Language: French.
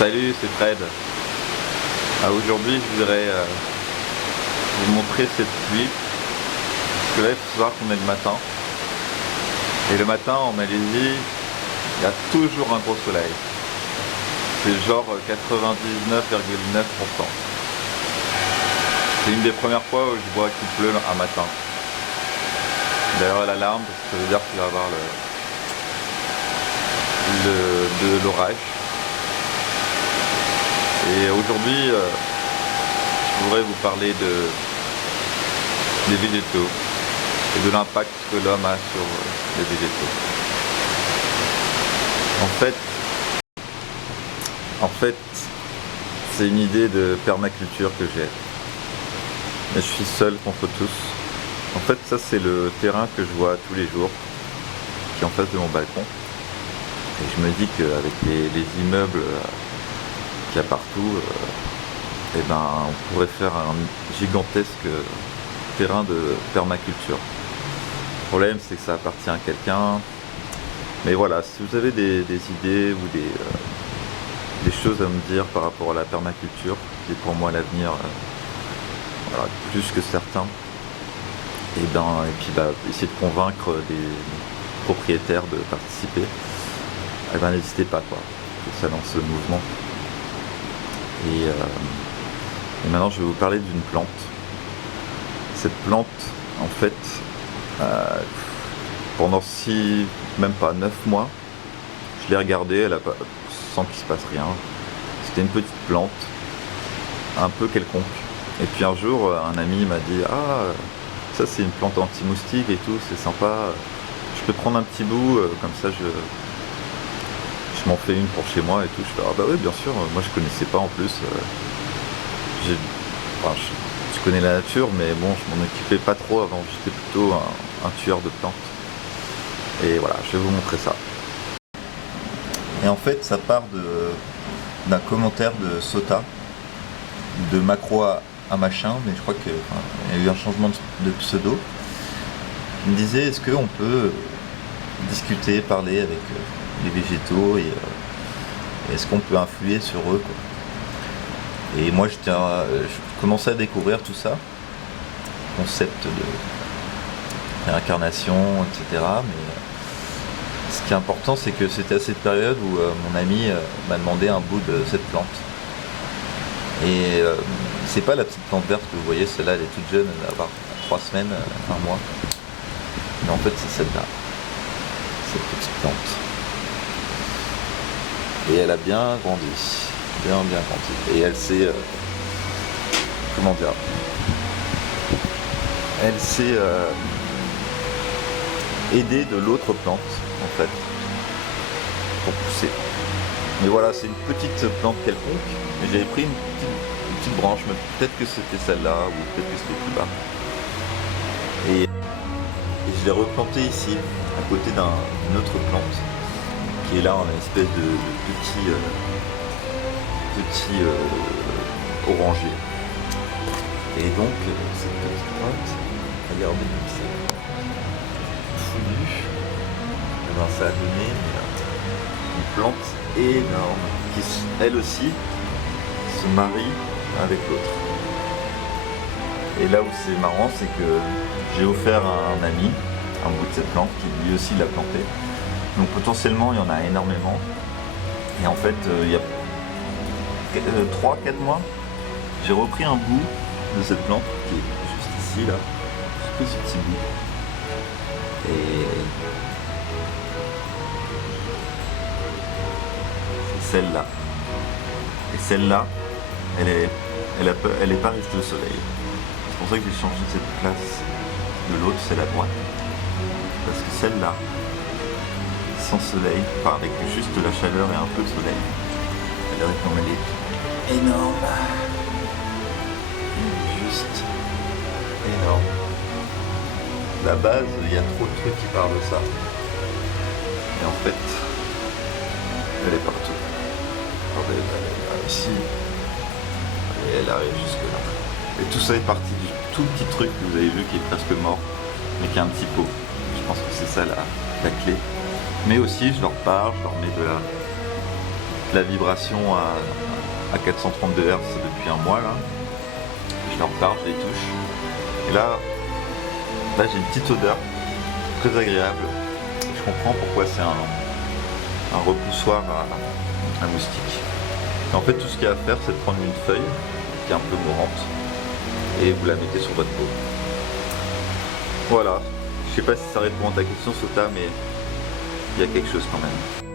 Salut, c'est Fred. Aujourd'hui, je voudrais vous montrer cette pluie. Parce que là, il faut savoir qu'on est le matin. Et le matin, en Malaisie, il y a toujours un gros soleil. C'est genre 99,9%. C'est une des premières fois où je vois qu'il pleut un matin. D'ailleurs, l'alarme, parce que ça veut dire qu'il va y avoir de l'orage. Et aujourd'hui, je voudrais vous parler des végétaux et de l'impact que l'homme a sur les végétaux. En fait, c'est une idée de permaculture que j'ai. Mais je suis seul contre tous. En fait, ça c'est le terrain que je vois tous les jours, qui est en face de mon balcon. Et je me dis qu'avec les immeubles qu'il y a partout, eh ben, on pourrait faire un gigantesque terrain de permaculture. Le problème, c'est que ça appartient à quelqu'un. Mais voilà, si vous avez des idées ou des choses à me dire par rapport à la permaculture, qui est pour moi l'avenir, voilà, plus que certains, et puis essayer de convaincre des propriétaires de participer, eh ben, n'hésitez pas, quoi, que ça lance le mouvement. Et maintenant, je vais vous parler d'une plante. Cette plante, en fait, pendant même pas 9 mois, je l'ai regardée, sans qu'il se passe rien. C'était une petite plante, un peu quelconque. Et puis un jour, un ami m'a dit « Ah, ça c'est une plante anti-moustique et tout, c'est sympa. Je peux prendre un petit bout, comme ça je m'en fais une pour chez moi et tout. » Je fais « Ah bah oui, bien sûr, moi je connaissais pas en plus. Je connais la nature, mais bon, je m'en occupais pas trop avant. J'étais plutôt un tueur de plantes. » Et voilà, je vais vous montrer ça. Et en fait, ça part d'un commentaire de Sota, de macro à machin, mais je crois qu'il y a eu un changement de pseudo. Il me disait, est-ce qu'on peut discuter, parler avec les végétaux et est-ce qu'on peut influer sur eux, quoi. Et moi, je commençais à découvrir tout ça, concept de réincarnation, etc. Mais ce qui est important, c'est que c'était à cette période où mon ami m'a demandé un bout de cette plante. Et c'est pas la petite plante verte que vous voyez, celle-là, elle est toute jeune, elle va avoir 3 semaines, 1 mois. Mais en fait, c'est celle-là, cette petite plante. Et elle a bien grandi, bien grandi. Et elle s'est, comment dire, elle s'est aidée de l'autre plante, en fait, pour pousser. Mais voilà, c'est une petite plante quelconque, et j'avais pris une petite branche, mais peut-être que c'était celle-là, ou peut-être que c'était plus bas. Et je l'ai replantée ici, à côté d'une autre plante, qui est là en espèce de petit oranger. Et donc, cette petite plante, regardez comme ça, foulue, et ben, ça a donné une plante énorme, qui elle aussi se marie avec l'autre. Et là où c'est marrant, c'est que j'ai offert à un ami un bout de cette plante qui lui aussi l'a planté. Donc potentiellement il y en a énormément. Et en fait il y a 3-4 mois, j'ai repris un bout de cette plante qui est juste ici là, tout ce petit bout. Et c'est celle-là. Et celle-là, elle est pas restée au soleil. C'est pour ça que j'ai changé de cette place de l'autre, c'est la droite. Parce que celle-là, sans soleil, enfin avec juste de la chaleur et un peu de soleil, elle est énorme. Juste énorme. La base, il y a trop de trucs qui parlent de ça. Et en fait, elle est partout. Elle est ici. Et elle arrive jusque là. Et tout ça est parti du tout petit truc que vous avez vu qui est presque mort, mais qui a un petit pot. Je pense que c'est ça la clé. Mais aussi, je leur parle, je leur mets la vibration à 432 Hz depuis un mois là. Je leur parle, je les touche. Et là j'ai une petite odeur très agréable. Je comprends pourquoi c'est un repoussoir à moustiques. Et en fait, tout ce qu'il y a à faire, c'est de prendre une feuille qui est un peu mourante et vous la mettez sur votre peau. Voilà. Je sais pas si ça répond à ta question, Sota, mais il y a quelque chose quand même.